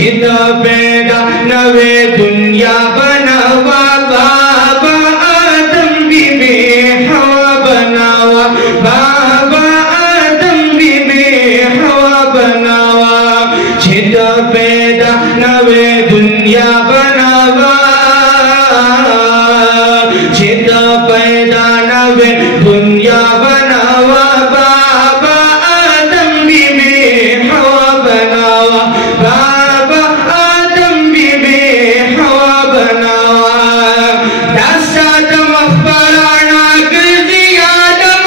छिदा पैदा नवे दुनिया बनावा बाबा आदम भी में हवा बनावा बाबा आदम भी में हवा बनावा छिदा पैदा नवे दुनिया बनावा छिदा पैदा नवे दुनिया बनावा बाबा आदम भी में हवा बनावा बाबा आदम भी में हवा बनावा दास्ताद मखबराना गिरदी आदम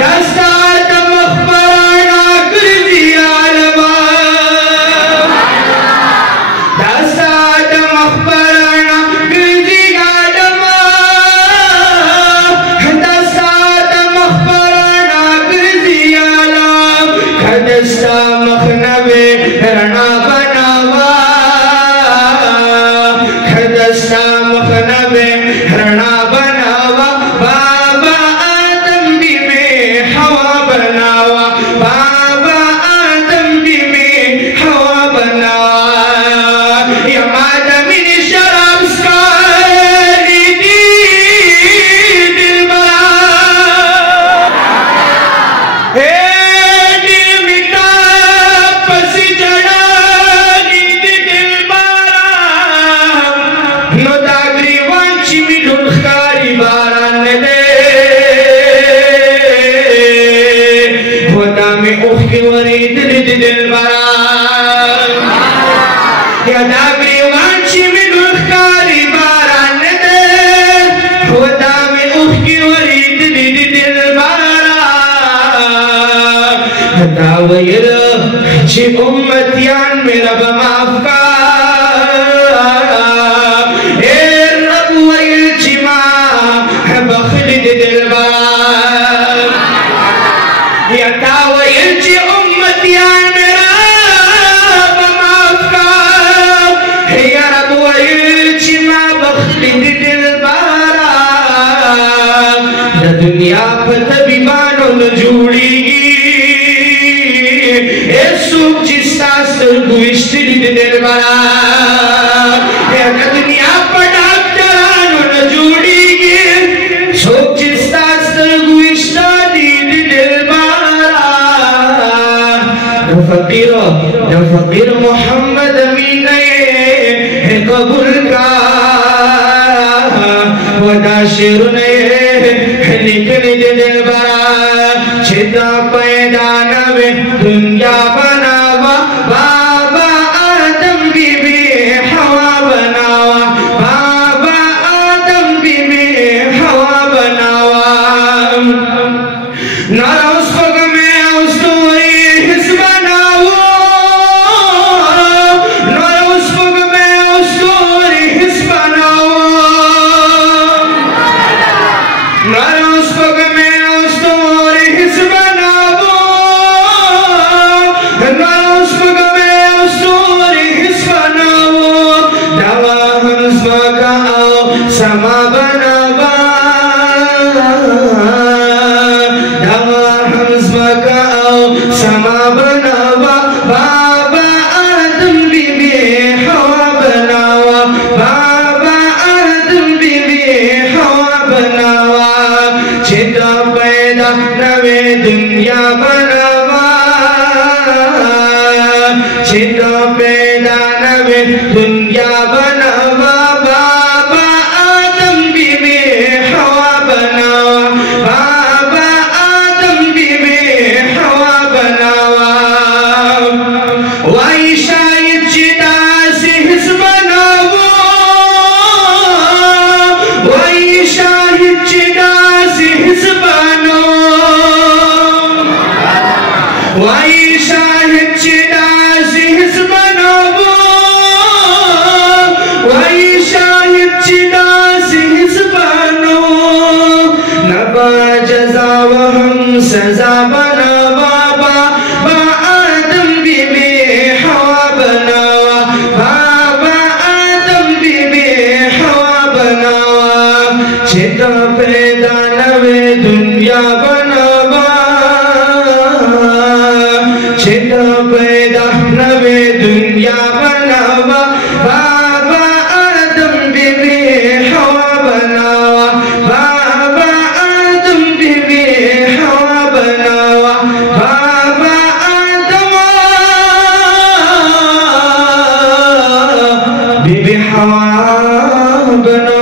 दास्ताद मखबराना गिरदी आदम दास्ताद मखबराना गिरदी आदम दास्ताद मखबराना गिरदी आलम खदस्ता मखनवे रणा बनावा खदस्ता मखनवे रणा बनावा बाबा आदम भी में हवा बनावा बाबा आदम भी में हवा बनावा या मादमिन शराब स्कारी दिल बरा हे दिल मिटा पसी जड़ा दिल बरा नो दागरी वांची मिलुल खारी बारान दे खुदा में उख के वरीद दिल बरा या दागरी वांची मिलुल खारी बारान दे खुदा में उख के वरीद दिल बरा दावयर ची उम्मतियान में रब माफ का ए रब वयर ची माँ बखली दिल बरा या दावयर ची उम्मतियान में रब माफ का या रब वयर ची माँ बखली दिल बरा द दुनिया पर तभी मानो न जुड़ेगी सुख जिसका गुइश्ती दिल बरा दुनिया पर डॉक्टरानो न जुड़ेगी सुख जिसका गुइश्ता दिल बरा फकीर मोहम्मद अमीन है कबूल का वदा शेर निकल दिल बरा छिदा पैदा नवे दुनिया बनावा बाबा आदम भी में हवा बनावा बाबा आदम भी में हवा बनावा नारा उस पग में उस दूरी हिस बनाओ नारा उस पग में उस दूरी हिस बनाओ नारा उस पग में उस दूरी हिस बनाओ नारा उस पग में उस दूरी हिस बनाओ दवा हंसमा का आओ समा बनावा दवा हंसमा का आओ समा बनावा बाबा आदम भी में हवा बनावा बाबा आदम भी में हवा बनावा छिदा पैदा नवे दुनिया बनावा छिदा पैदा नवे दुनिया बनावा बाबा आदम भी में हवा बनावा बाबा आदम भी में हवा बनावा वाई शायद चिदा से हिस बनावो वाई शायद चिदा से हिस बनो वाई शायद चिदा से हिस बनावो दहनवे दुनिया बनावा, बाबा आदम बीबी हवा बनावा, बाबा आदम बीबी हवा बनावा, बाबा आदम बीबी हवा बनावा।